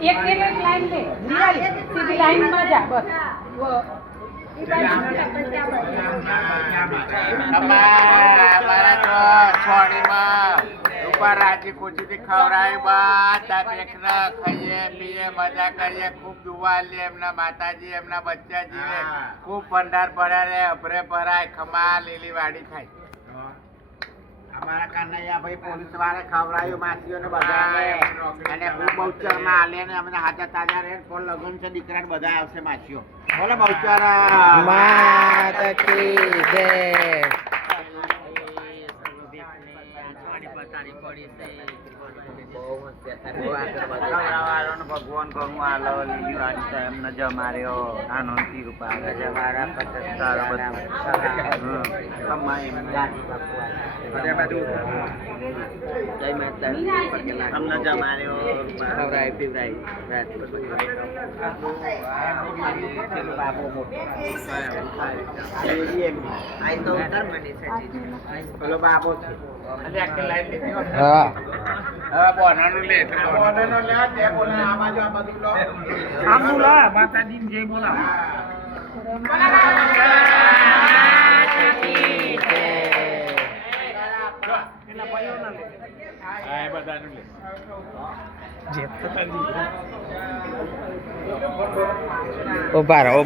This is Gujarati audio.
એક લાઈન લે સીધી લાઈનમાં જા બસ અમારા તો છોડીમાં ઉપર રાજી ખુશીથી ખવડાવી બધા પેકને ખાઈએ પીએ મજા કરીએ ખૂબ દુવા લે એમના માતાજી એમના બચ્ચા જીવે ખૂબ ભંડાર ભરાય અભરે ભરાય ખમા લીલી વાડી ખાય અમારા કનૈયા ભાઈ પોલીસ વાળા ખવડાવ્યું માસીઓને બધાને અને હું બહુચરમાં આલે ને અમને હાથા તાજા રહે કોણ લગન છે દીકરાને બધા આવશે માસીઓ બોલે બહુચર માતા કી જય ભગવાન કરું આલો લીલી વાડી એમને જમાર્યો આનંદથી રૂપા જમારા અમને જમાર્યો ખવડાય પીવડાય બાબો છે હા હવે બોનાનું લે બોનાનું લે તે બોલા આ બાજુ આ બધું લો આમ બોલા માતાજી જય બોલા ઉભા રહો